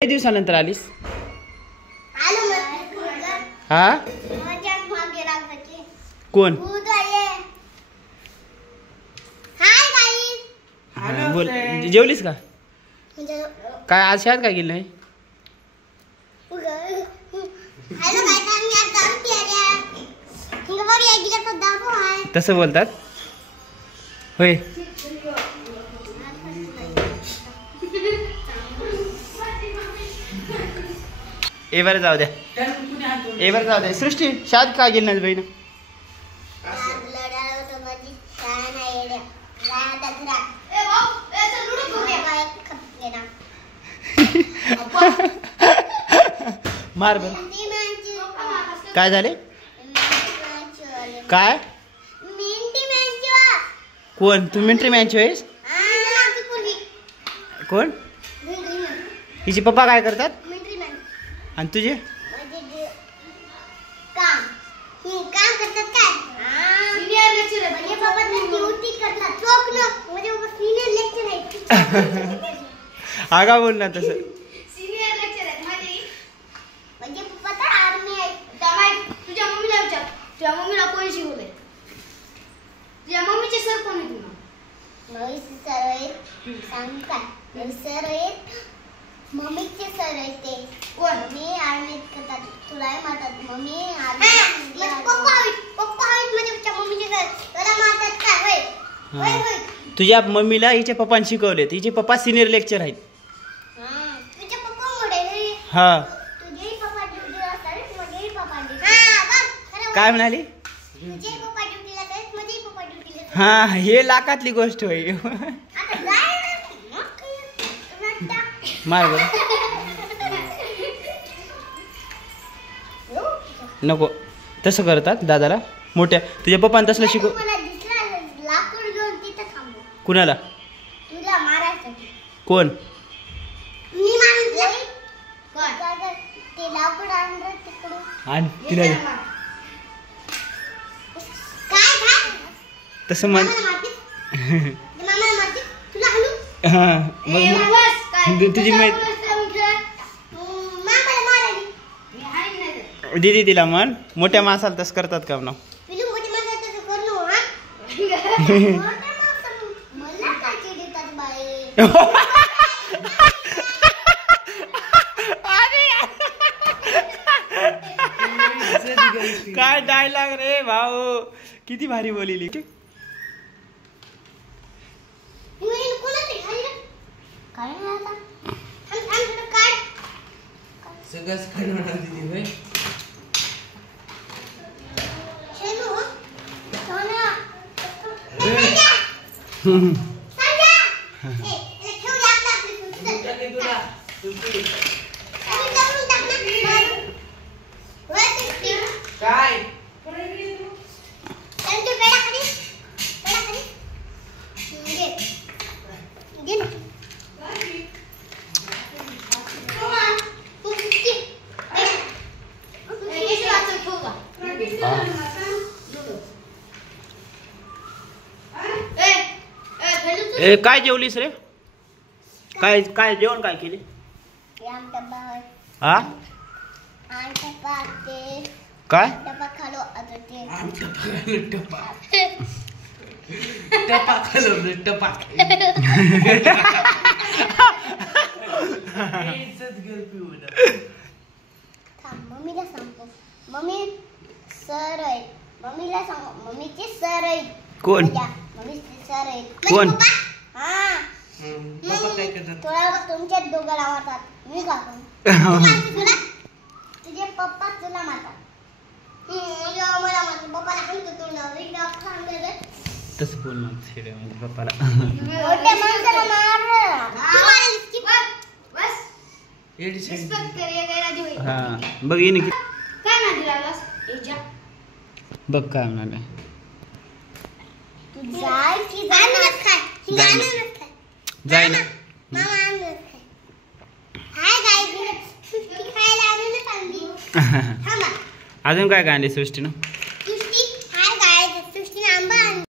किती दिवसानंतर आलीस? हा कोण बोल, जेवलीस का? काय आज शाळेत काय गेली नाही? तसं बोलतात होय. एवर जाऊ द्या, एवर जाऊ द्या. सृष्टी शाळेत का गेली नाही बहीण? मार बर. काय झाले? काय कोण? तू मिलिटरी मॅनची आहेस? कोण? हिचे पप्पा काय करतात? आणि तुझे? आगा बोल ना तसं. तुझ्या मम्मीला विचार, तुझ्या मम्मीला कोणी शिकवलंय? तुझ्या मम्मीचे सर कोण आहे? तुला सर आहेत, सांग काय सर आहेत? मम्मीचे सर आहेत ते कोण? मी आर्मीत करतात. तुला मारतात मम्मी आर्मी. पप्पा आहेत म्हणजे तुझ्या मम्मीचे सर तुला मारतात काय? होय होय होय. तुझ्या मम्मीला हिचे पप्पांनी शिकवले. हिचे पप्पा सिनियर लेक्चर आहेत. तुझे पप्पा मोठे. हा तुझे पप्पा ड्युटीला असतात, माझे पप्पा काय म्हणाली? तुझे पप्पा ड्युटीला असतात, माझे पप्पा ड्युटीला असतात. हा हे लाखातली गोष्ट होय. मार बर. नको तसं करतात दादाला. मोठ्या तुझ्या पप्पाने तसलं शिकव. कुणाला? तुला मारायसाठी. कोण? मी मारलं. कोण? ते लाकूड आणलं तिकडून. आणि तिला काय तसं म्हण. मामा मारते तुला हाणू. हा मग तुझी माहिती दीदी तिला म्हण. मोठ्या माणसाला तसं करतात का ना? काय डायलॉग रे भाऊ, किती भारी बोलिली. सगळंच खाणार दिदी होय. काय ए काय जेवलीस रे? काय काय जेवण काय केली? हा काय? मम्मीला सांगतो. मम्मी सर आहेत. मम्मीला सांग मम्मीचे सर आहेत. कोण? मम्मीचे सर आहेत. कोण? हा तुला तुमच्या दोघांना मारतात. मी का तुला? तुझे पप्पा तुला मारतात. मला माझ्या पप्पाला सांगतो तुला तसं बोल ना पप्पाला. मोठ्या माणसाला मार. हा बघ येणे काय ना दिलास बघ काय म्हणाले. तू जाय की जाय ना. अजून काय काय आणली सृष्टीनं?